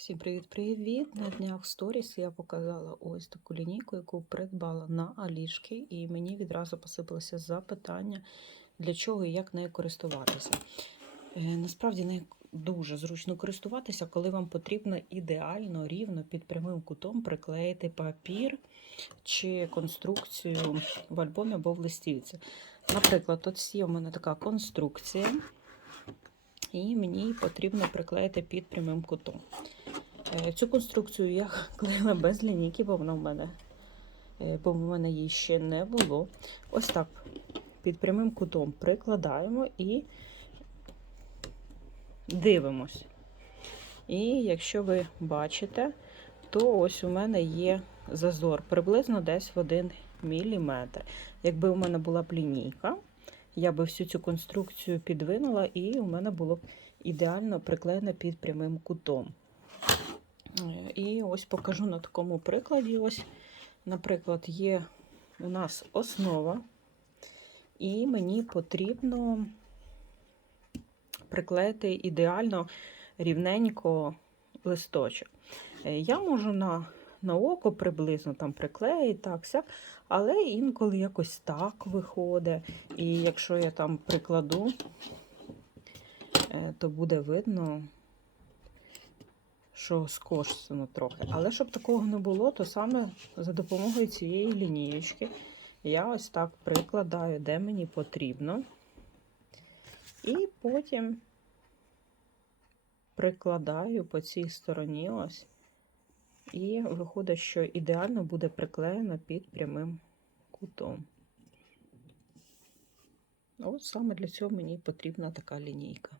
Всім привіт-привіт! На днях в сторіс я показала ось таку лінійку, яку придбала на Алішки, і мені відразу посипалося запитання, для чого і як нею користуватися. Е, Насправді нею дуже зручно користуватися, коли вам потрібно ідеально рівно під прямим кутом приклеїти папір чи конструкцію в альбомі або в листівці. Наприклад, тут є у мене така конструкція, і мені потрібно приклеїти під прямим кутом. Е, Цю конструкцію я клеїла без лінійки, бо вона в мене, е, бо в мене її ще не було. Ось так під прямим кутом прикладаємо і дивимось. І якщо ви бачите, то ось у мене є зазор приблизно десь в 1 мм. Якби у мене була б лінійка, я би всю цю конструкцію підвинула, і у мене було б ідеально приклеєно під прямим кутом. І ось покажу на такому прикладі. Ось, наприклад, є у нас основа, і мені потрібно приклеїти ідеально рівненько листочок. Е, Я можу на, на око приблизно там приклеїти, так, сяк, але інколи якось так виходить. І якщо я там прикладу, е, то буде видно що скошено трохи. Але щоб такого не було, то саме за допомогою цієї лінієчки я ось так прикладаю, де мені потрібно. І потім прикладаю по цій стороні ось. І виходить, що ідеально буде приклеєно під прямим кутом. От саме для цього мені потрібна така лінійка.